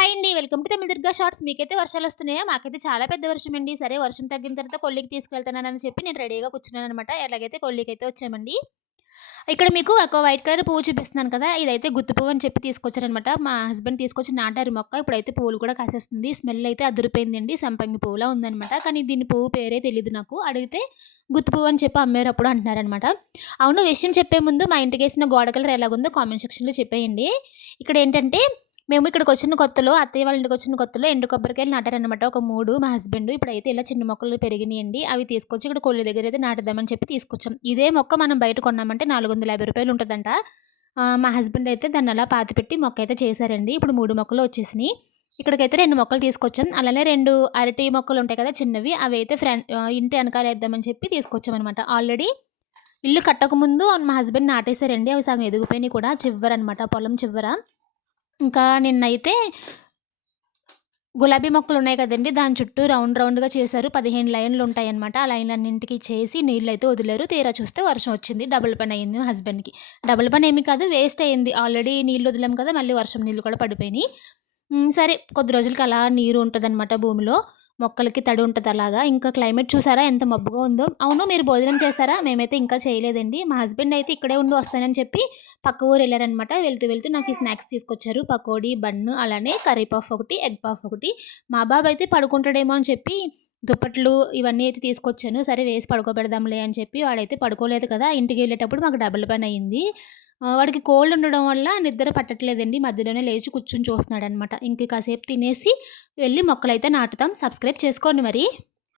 Hi అండి. Welcome to Tamil Durga shorts. మీకైతే వర్షాలొస్తున్నాయా? మాకైతే చాలా పెద్ద వర్షం అండి. సరే వర్షం తగ్గిన తర్వాత కొల్లికి తీసుకెళ్తున్నానని చెప్పి నేను రెడీగా కూర్చున్నాననమాట. ఎలాగైతే కొల్లికైతే వచ్చామండి. ఇక్కడ మీకు ఒక వైట్ కలర్ పువ్వు చూపిస్తున్నాను కదా! ఇదైతే గుత్తి పువ్వు అని చెప్పి తీసుకొచ్చారనమాట. మా హస్బెండ్ తీసుకొచ్చి నాటారు మొక్క. ఇప్పుడైతే పువ్వులు కూడా కాసేస్తుంది. స్మెల్ అయితే అదిరిపోయిందండి. సంపంగి పువ్వులా ఉందనమాట. కానీ దీని పువ్వు పేరే తెలీదు నాకు. అడిగితే గుత్తి పువ్వు అని చెప్పి అమ్మారు అప్పుడు అంటున్నారనమాట. అవును, విషయం చెప్పే ముందు మా ఇంటికేసిన గోడ కలర్ ఎలాగుందో కామెంట్ సెక్షన్‌లో చెప్పేయండి. ఇక్కడేంటంటే మేము ఇక్కడికొచ్చిన కొత్తలో అత్తయ్య వాళ్ళ ఇంటికొచ్చిన కొత్తలో ఎండు కొబ్బరికాయలు నాటారనమాట. ఒక 3 మా హస్బెండ్. ఇప్పుడైతే ఇలా చిన్న మొక్కలు పెరిగినియండి. అవి తీసుకొచ్చి ఇక్కడ కొల్లి దగ్గరైతే నాటుదామని చెప్పి తీసుకొచ్చాం. ఇదే మొక్క మనం బయట కొన్నామంటే రూ. 450 ఉంటదంట. మా హస్బెండ్ అయితే దాన్ని అలా పాతిపెట్టి మొక్కయితే చేశారండి. ఇప్పుడు 3 మొక్కలు వచ్చేసినియి. ఇక్కడికైతే 2 మొక్కలు తీసుకొచ్చాం. అలానే 2 అరటి మొక్కలుంటాయి కదా చిన్నవి, అవైతే ఇంటి ఎనకాల ఏద్దామని చెప్పి తీసుకొచ్చామనమాట. ఆల్రెడీ ఇల్లు కట్టకముందు మా హస్బెండ్ నాటేశారండి. అవి సగం ఎదిగిపోయినియి కూడా చివ్వరనమాట, పొలం చివ్వర. ఇంకా నిన్నైతే గులాబీ మొక్కలున్నాయి కదండీ! దాని చుట్టూ రౌండ్‌గా చేశారు. 15 లైన్‌లుంటాయనమాట. ఆ లైన్‌లన్నింటికి చేసి నీళ్ళైతే వదిలారు. తీరా చూస్తే వర్షం వచ్చింది. డబుల్ పనయింది మా హస్బెండ్‌కి. డబుల్ పనేమి కాదు, వేస్ట్ అయింది. ఆల్రెడీ నీళ్ళు వదిలాం కదా! మళ్ళీ వర్షం నీళ్ళు కూడా పడిపోయినియి. సరే కొద్ది రోజులకి అలా నీరు ఉంటదనమాట భూమిలో. మొక్కలకి తడి ఉంటది అలాగా. ఇంకా క్లైమేట్ చూసారా ఎంత మబ్బుగా ఉందో. అవును, మీరు భోజనం చేశారా? మేమైతే ఇంకా చేయలేదండి. మా హస్బెండ్ అయితే ఇక్కడే ఉండి వస్తానని చెప్పి పక్క ఊరు ఎళ్లారనమాట. వెళ్తూ నాకు ఈ స్నాక్స్ తీసుకొచ్చారు. పకోడీ, బన్ను, అలానే కర్రీ పఫ్ ఒకటి, ఎగ్ పఫ్ ఒకటి. మా బాబు అయితే పడుకుంటాడేమో అని చెప్పి దుప్పట్లు ఇవన్నీ అయితే తీసుకొచ్చాను. సరే వేసి పడుకోబెడదాంలే అని చెప్పి వాడైతే పడుకోలేదు కదా! ఇంటికి వెళ్ళేటప్పుడు మాకు డబుల్ పనయింది. వాడికి కోల్డ్ ఉండడం వల్ల నిద్ర పట్టట్లేదండి. మధ్యలోనే లేచి కూర్చొని చూస్తున్నాడనమాట. ఇంక కాసేపు తినేసి వెళ్ళి మొక్కలైతే నాటుతాం. సబ్స్క్రైబ్ చేసుకోండి మరి.